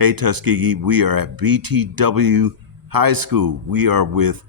Hey, Tuskegee, we are at BTW High School. We are with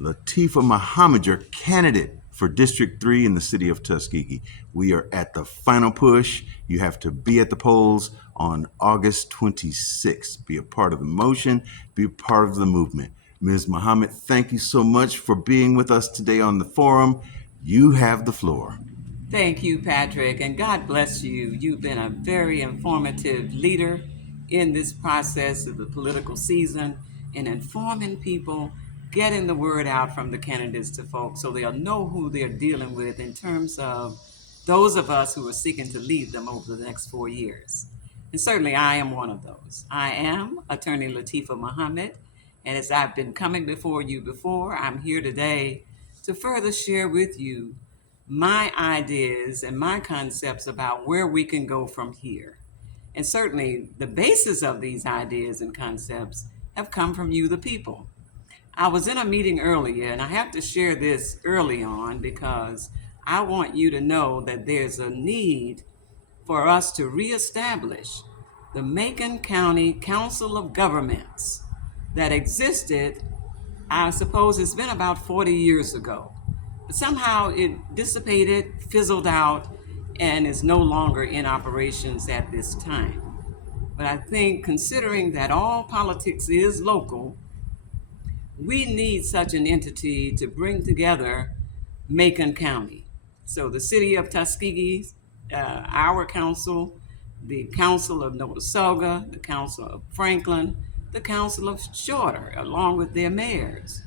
Lateefah Muhammad, your candidate for District 3 in the city of Tuskegee. We are at the final push. You have to be at the polls on August 26th. Be a part of the motion, be a part of the movement. Ms. Muhammad, thank you so much for being with us today on the forum. You have the floor. Thank you, Patrick, and God bless you. You've been a very informative leader in this process of the political season in informing people, getting the word out from the candidates to folks so they'll know who they're dealing with in terms of those of us who are seeking to lead them over the next 4 years. And certainly I am one of those. I am Attorney Lateefah Muhammad, and as I've been coming before you before, I'm here today to further share with you my ideas and my concepts about where we can go from here. And certainly the basis of these ideas and concepts have come from you, the people. I was in a meeting earlier, and I have to share this early on because I want you to know that there's a need for us to reestablish the Macon County Council of Governments that existed, I suppose it's been about 40 years ago. But somehow it dissipated, fizzled out, and is no longer in operations at this time. But I think considering that all politics is local, we need such an entity to bring together Macon County. So the city of Tuskegee, our council, the council of Notasulga, the council of Franklin, the council of Shorter, along with their mayors,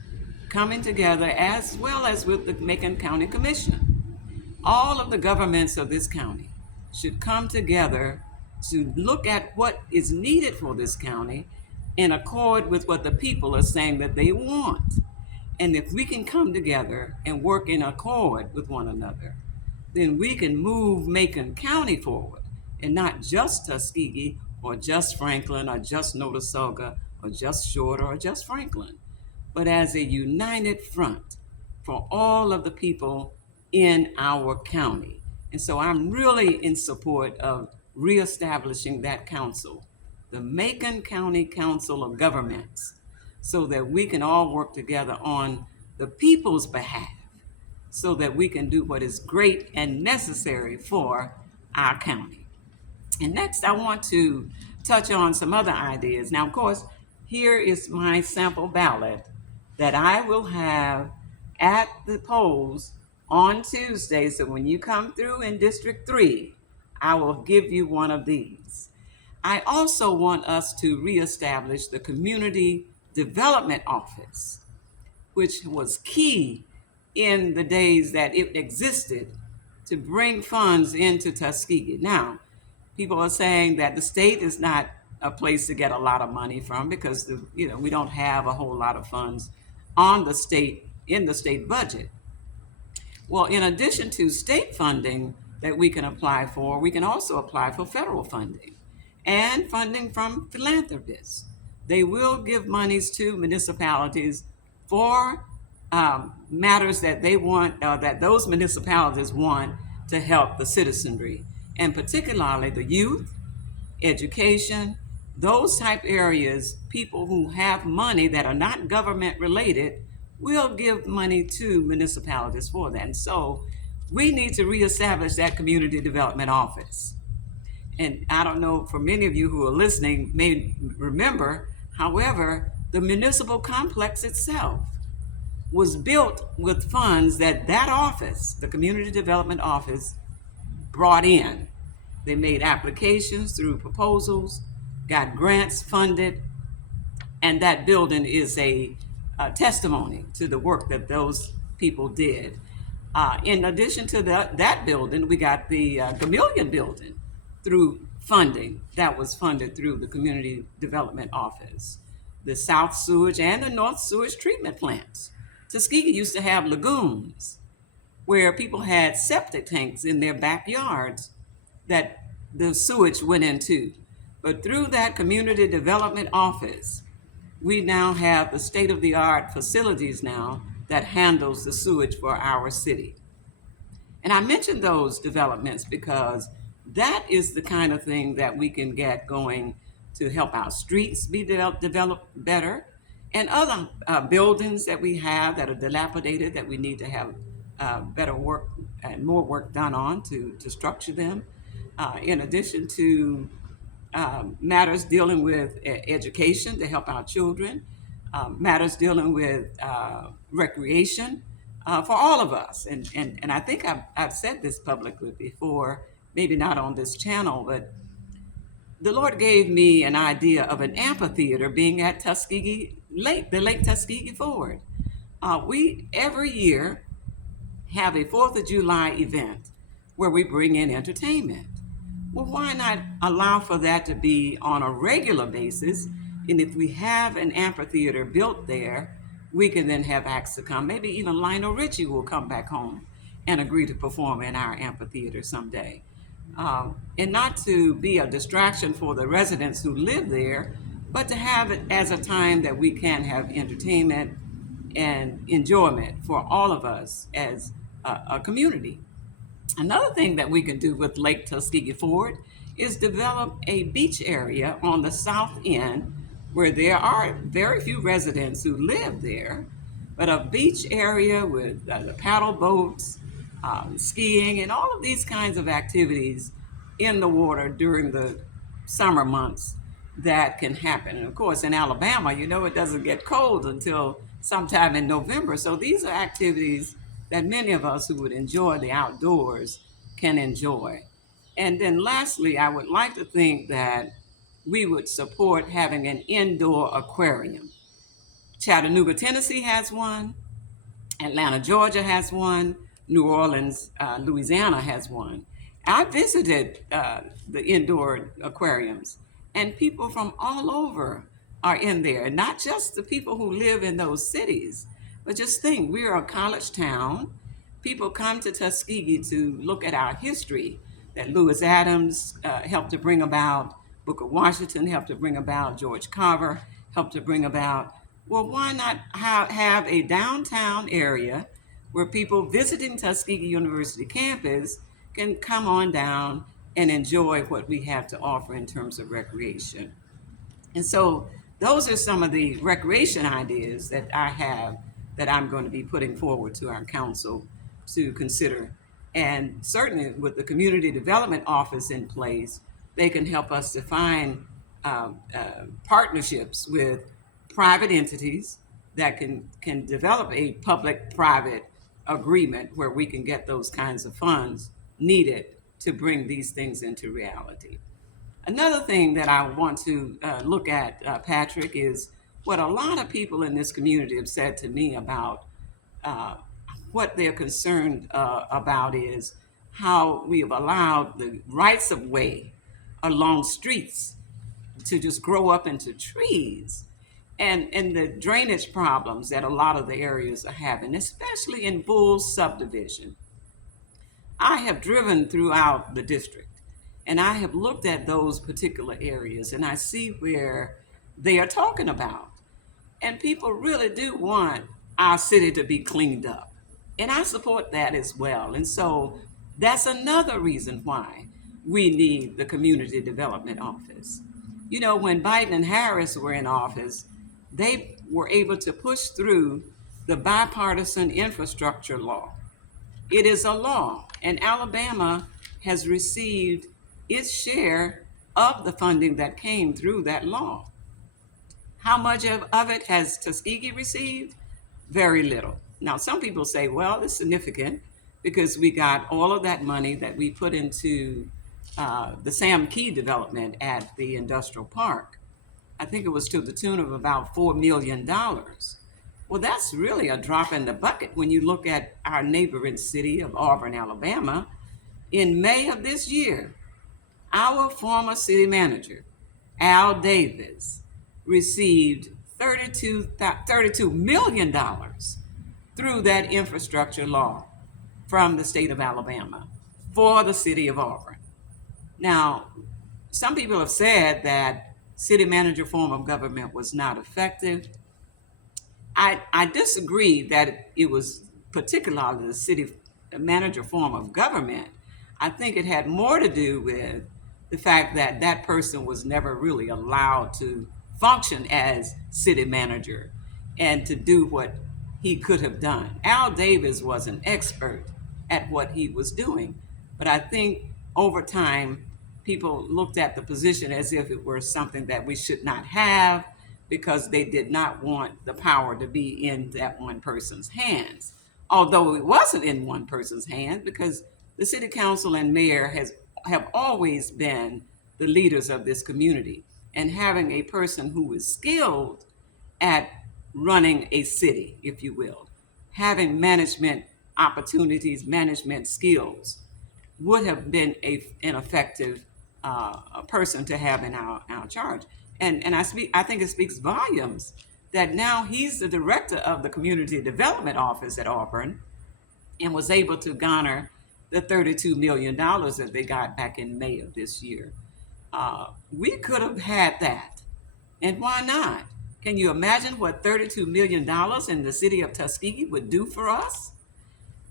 coming together as well as with the Macon County Commission. All of the governments of this county should come together to look at what is needed for this county in accord with what the people are saying that they want. And if we can come together and work in accord with one another, then we can move Macon County forward, and not just Tuskegee or just Franklin or just Notasulga or just Shorter or just Franklin, but as a united front for all of the people in our county. And so I'm really in support of reestablishing that council, the Macon County Council of Governments, so that we can all work together on the people's behalf, so that we can do what is great and necessary for our county. And next, I want to touch on some other ideas. Now, of course, here is my sample ballot that I will have at the polls on Tuesday. So when you come through in District 3, I will give you one of these. I also want us to reestablish the Community Development Office, which was key in the days that it existed to bring funds into Tuskegee. Now, people are saying that the state is not a place to get a lot of money from because we don't have a whole lot of funds on the state in the state budget. Well, in addition to state funding that we can apply for, we can also apply for federal funding and funding from philanthropists. They will give monies to municipalities for matters that they want, that those municipalities want to help the citizenry, and particularly the youth, education, those type areas. People who have money that are not government related will give money to municipalities for that. And so we need to reestablish that community development office. And I don't know, for many of you who are listening may remember, however, the municipal complex itself was built with funds that office, the community development office, brought in. They made applications through proposals, got grants funded, and that building is a testimony to the work that those people did. In addition to that building, we got the Gamillion building through funding that was funded through the Community Development Office, the South Sewage and the North Sewage treatment plants. Tuskegee used to have lagoons where people had septic tanks in their backyards that the sewage went into. But through that Community Development Office, we now have the state-of-the-art facilities now that handles the sewage for our city. And I mention those developments because that is the kind of thing that we can get going to help our streets be developed better, and other buildings that we have that are dilapidated that we need to have better work and more work done on to structure them. In addition to matters dealing with education to help our children, matters dealing with recreation for all of us. And I think I've said this publicly before, maybe not on this channel, but the Lord gave me an idea of an amphitheater being at Tuskegee Lake, the Lake Tuskegee Ford. We every year have a 4th of July event where we bring in entertainment. Well, why not allow for that to be on a regular basis? And if we have an amphitheater built there, we can then have acts to come. Maybe even Lionel Richie will come back home and agree to perform in our amphitheater someday. And not to be a distraction for the residents who live there, but to have it as a time that we can have entertainment and enjoyment for all of us as a community. Another thing that we can do with Lake Tuskegee Ford is develop a beach area on the south end where there are very few residents who live there, but a beach area with the paddle boats, skiing, and all of these kinds of activities in the water during the summer months that can happen. And of course, in Alabama, it doesn't get cold until sometime in November. So these are activities that many of us who would enjoy the outdoors can enjoy. And then lastly, I would like to think that we would support having an indoor aquarium. Chattanooga, Tennessee has one. Atlanta, Georgia has one. New Orleans, Louisiana has one. I visited the indoor aquariums, and people from all over are in there, not just the people who live in those cities, but just think we're a college town. People come to Tuskegee to look at our history that Lewis Adams helped to bring about, Booker Washington helped to bring about, George Carver helped to bring about. Well, why not have a downtown area where people visiting Tuskegee University campus can come on down and enjoy what we have to offer in terms of recreation. And so those are some of the recreation ideas that I have that I'm going to be putting forward to our council to consider. And certainly with the Community Development Office in place, they can help us to find partnerships with private entities that can develop a public-private agreement where we can get those kinds of funds needed to bring these things into reality. Another thing that I want to look at, Patrick, is what a lot of people in this community have said to me about what they're concerned about is how we have allowed the rights of way along streets to just grow up into trees, and the drainage problems that a lot of the areas are having, especially in Bull subdivision. I have driven throughout the district and I have looked at those particular areas and I see where they are talking about. And people really do want our city to be cleaned up. And I support that as well. And so that's another reason why we need the Community Development Office. When Biden and Harris were in office, they were able to push through the bipartisan infrastructure law. It is a law, and Alabama has received its share of the funding that came through that law. How much of it has Tuskegee received? Very little. Now, some people say, well, it's significant because we got all of that money that we put into the Sam Key development at the industrial park. I think it was to the tune of about $4 million. Well, that's really a drop in the bucket when you look at our neighboring city of Auburn, Alabama. In May of this year, our former city manager, Al Davis, received $32 million through that infrastructure law from the state of Alabama for the city of Auburn. Now, some people have said that city manager form of government was not effective. I disagree that it was particularly the city manager form of government. I think it had more to do with the fact that that person was never really allowed to function as city manager and to do what he could have done. Al Davis was an expert at what he was doing, but I think over time, people looked at the position as if it were something that we should not have because they did not want the power to be in that one person's hands. Although it wasn't in one person's hands, because the city council and mayor have always been the leaders of this community. And having a person who is skilled at running a city, if you will, having management opportunities, management skills, would have been an effective person to have in our charge. And I think it speaks volumes that now he's the director of the Community Development Office at Auburn and was able to garner the $32 million that they got back in May of this year. We could have had that. And why not? Can you imagine what $32 million in the city of Tuskegee would do for us?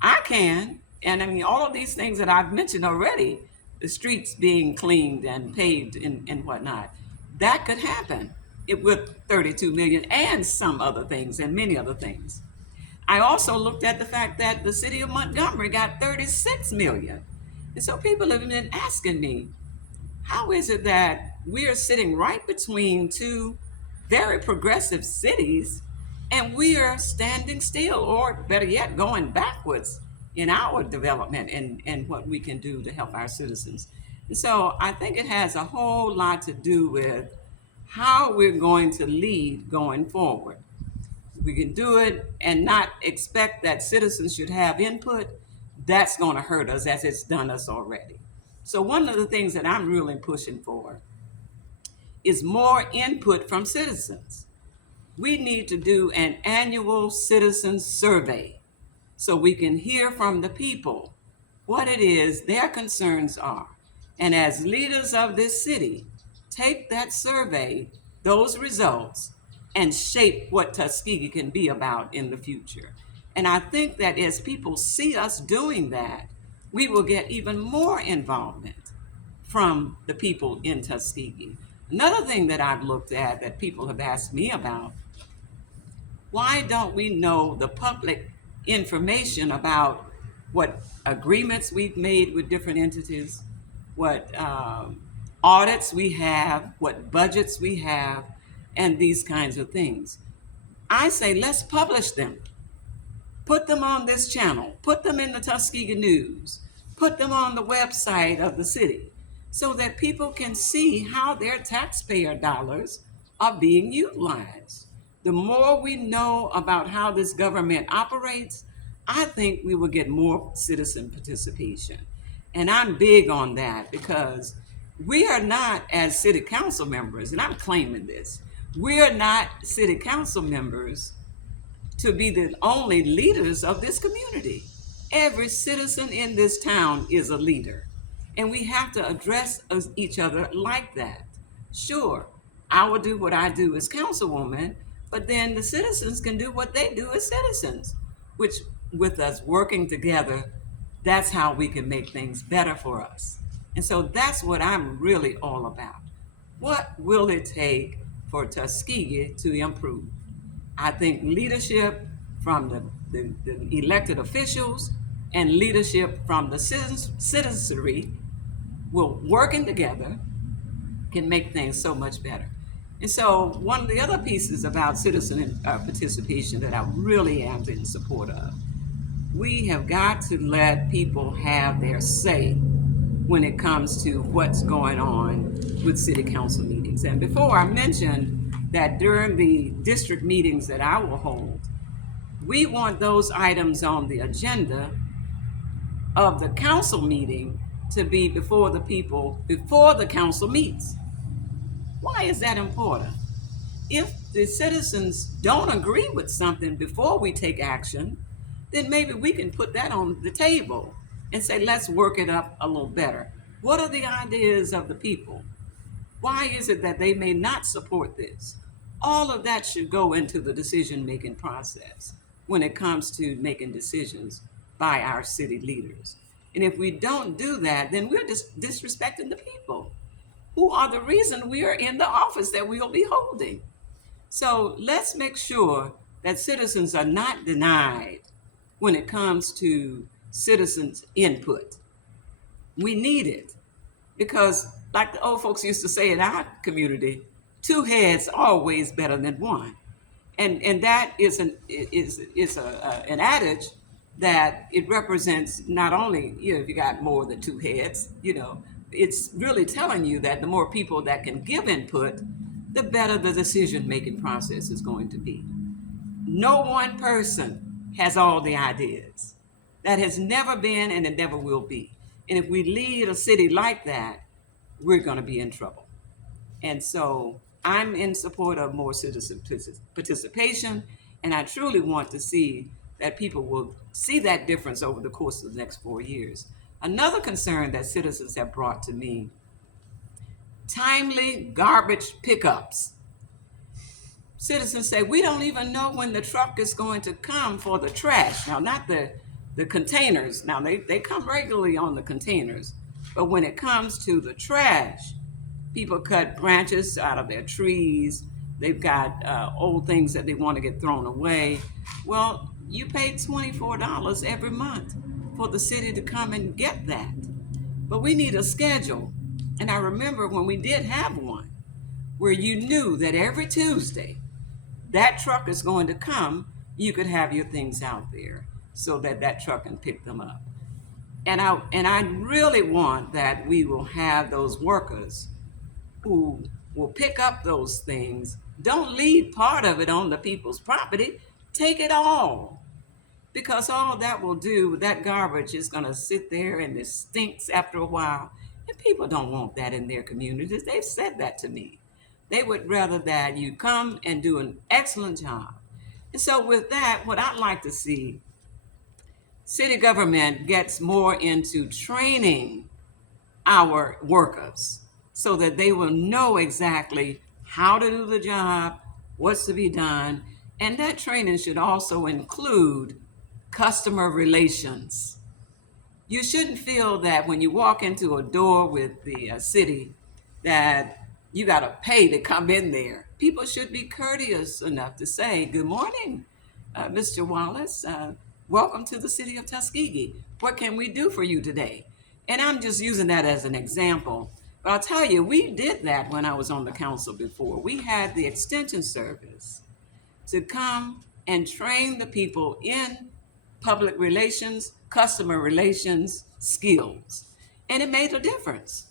I can. And I mean, all of these things that I've mentioned already, the streets being cleaned and paved and whatnot, that could happen with 32 million and some other things and many other things. I also looked at the fact that the city of Montgomery got 36 million. And so people have been asking me, how is it that we are sitting right between two very progressive cities and we are standing still, or better yet, going backwards in our development and what we can do to help our citizens? And so I think it has a whole lot to do with how we're going to lead going forward. We can do it and not expect that citizens should have input. That's going to hurt us as it's done us already. So one of the things that I'm really pushing for is more input from citizens. We need to do an annual citizen survey so we can hear from the people what it is their concerns are. And as leaders of this city, take that survey, those results, and shape what Tuskegee can be about in the future. And I think that as people see us doing that, we will get even more involvement from the people in Tuskegee. Another thing that I've looked at that people have asked me about, why don't we know the public information about what agreements we've made with different entities, what audits we have, what budgets we have, and these kinds of things? I say, let's publish them. Put them on this channel, put them in the Tuskegee News, put them on the website of the city so that people can see how their taxpayer dollars are being utilized. The more we know about how this government operates, I think we will get more citizen participation. And I'm big on that because we are not, as city council members, and I'm claiming this, we are not city council members to be the only leaders of this community. Every citizen in this town is a leader, and we have to address each other like that. Sure, I will do what I do as councilwoman, but then the citizens can do what they do as citizens, which with us working together, that's how we can make things better for us. And so that's what I'm really all about. What will it take for Tuskegee to improve? I think leadership from the elected officials and leadership from the citizenry will working together can make things so much better. And so one of the other pieces about citizen participation that I really am in support of, we have got to let people have their say when it comes to what's going on with city council meetings. And before, I mentioned that during the district meetings that I will hold, we want those items on the agenda of the council meeting to be before the people before the council meets. Why is that important? If the citizens don't agree with something before we take action, then maybe we can put that on the table and say, let's work it up a little better. What are the ideas of the people? Why is it that they may not support this? All of that should go into the decision-making process when it comes to making decisions by our city leaders. And if we don't do that, then we're just disrespecting the people. who are the reason we are in the office that we will be holding. So let's make sure that citizens are not denied when it comes to citizens' input. We need it because, like the old folks used to say in our community, two heads always better than one. And that is an adage that it represents not only, if you got more than two heads, it's really telling you that the more people that can give input, the better the decision making process is going to be. No one person has all the ideas. That has never been and it never will be. And if we lead a city like that, we're going to be in trouble. And so I'm in support of more citizen participation, and I truly want to see that people will see that difference over the course of the next 4 years. Another concern that citizens have brought to me: timely garbage pickups. Citizens say, we don't even know when the truck is going to come for the trash. Now, not the containers. Now, they come regularly on the containers. But when it comes to the trash, people cut branches out of their trees. They've got old things that they want to get thrown away. Well, you pay $24 every month for the city to come and get that. But we need a schedule. And I remember when we did have one, where you knew that every Tuesday that truck is going to come, you could have your things out there so that that truck can pick them up. And I really want that we will have those workers who will pick up those things. Don't leave part of it on the people's property. Take it all. Because all that will do, that garbage is going to sit there and it stinks after a while. And people don't want that in their communities. They've said that to me. They would rather that you come and do an excellent job. And so with that, what I'd like to see, city government gets more into training our workers so that they will know exactly how to do the job, what's to be done. And that training should also include customer relations. You shouldn't feel that when you walk into a door with the city that you got to pay to come in there. People should be courteous enough to say, good morning, Mr. Wallace. Welcome to the city of Tuskegee. What can we do for you today? And I'm just using that as an example. But I'll tell you, we did that when I was on the council before. We had the extension service to come and train the people in public relations, customer relations skills. And it made a difference.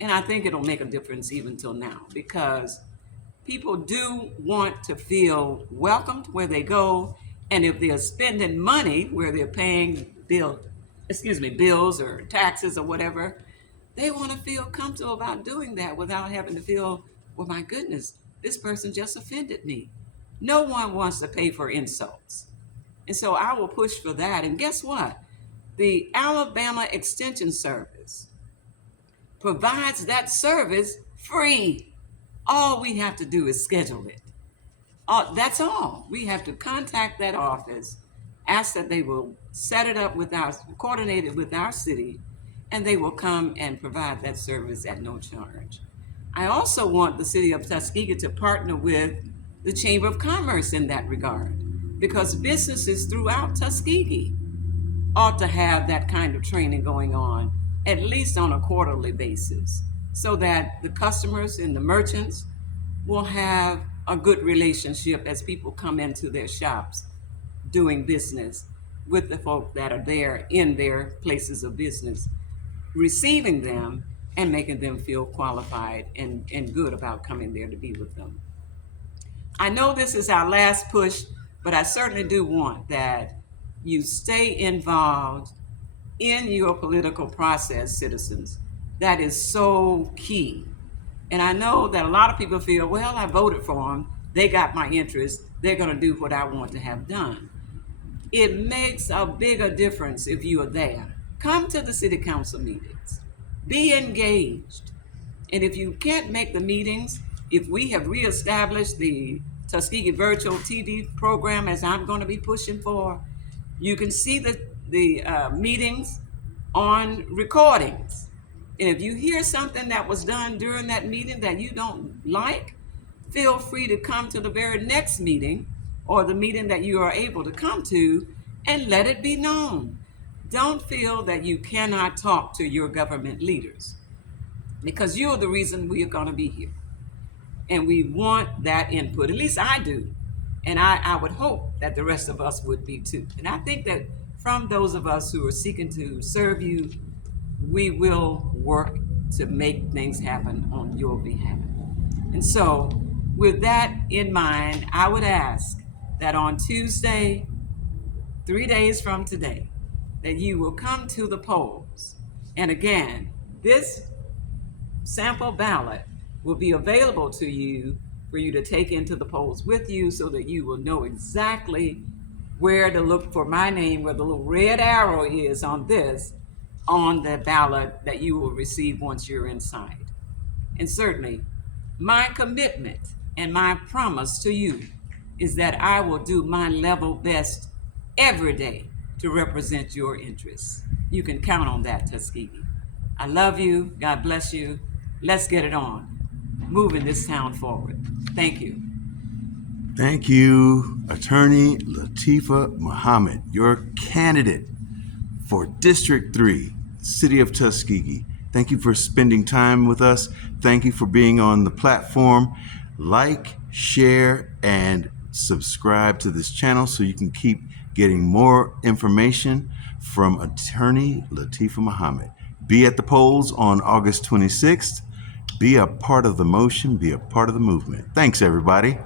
And I think it'll make a difference even till now, because people do want to feel welcomed where they go. And if they're spending money where they're paying bills or taxes or whatever, they want to feel comfortable about doing that without having to feel, well, my goodness, this person just offended me. No one wants to pay for insults. And so I will push for that. And guess what? The Alabama Extension Service provides that service free. All we have to do is schedule it. That's all. We have to contact that office, ask that they will set it up coordinate it with our city, and they will come and provide that service at no charge. I also want the city of Tuskegee to partner with the Chamber of Commerce in that regard, because businesses throughout Tuskegee ought to have that kind of training going on, at least on a quarterly basis, so that the customers and the merchants will have a good relationship as people come into their shops doing business with the folk that are there in their places of business, receiving them and making them feel qualified and good about coming there to be with them. I know this is our last push, but I certainly do want that you stay involved in your political process, citizens. That is so key. And I know that a lot of people feel, well, I voted for them. They got my interest. They're going to do what I want to have done. It makes a bigger difference if you are there. Come to the city council meetings. Be engaged. And if you can't make the meetings, if we have reestablished the Tuskegee virtual TV program, as I'm going to be pushing for, you can see the meetings on recordings. And if you hear something that was done during that meeting that you don't like, feel free to come to the very next meeting or the meeting that you are able to come to and let it be known. Don't feel that you cannot talk to your government leaders because you're the reason we are going to be here. And we want that input. At least I do. And I would hope that the rest of us would be too. And I think that from those of us who are seeking to serve you, we will work to make things happen on your behalf. And so, with that in mind, I would ask that on Tuesday, 3 days from today, that you will come to the polls. And again, this sample ballot will be available to you for you to take into the polls with you so that you will know exactly where to look for my name, where the little red arrow is on this, on the ballot that you will receive once you're inside. And certainly, my commitment and my promise to you is that I will do my level best every day to represent your interests. You can count on that, Tuskegee. I love you. God bless you. Let's get it on. Moving this town forward. Thank you. Thank you, Attorney Lateefah Muhammad, your candidate for District 3, City of Tuskegee. Thank you for spending time with us. Thank you for being on the platform. Like, share, and subscribe to this channel so you can keep getting more information from Attorney Lateefah Muhammad. Be at the polls on August 26th. Be a part of the motion. Be a part of the movement. Thanks, everybody.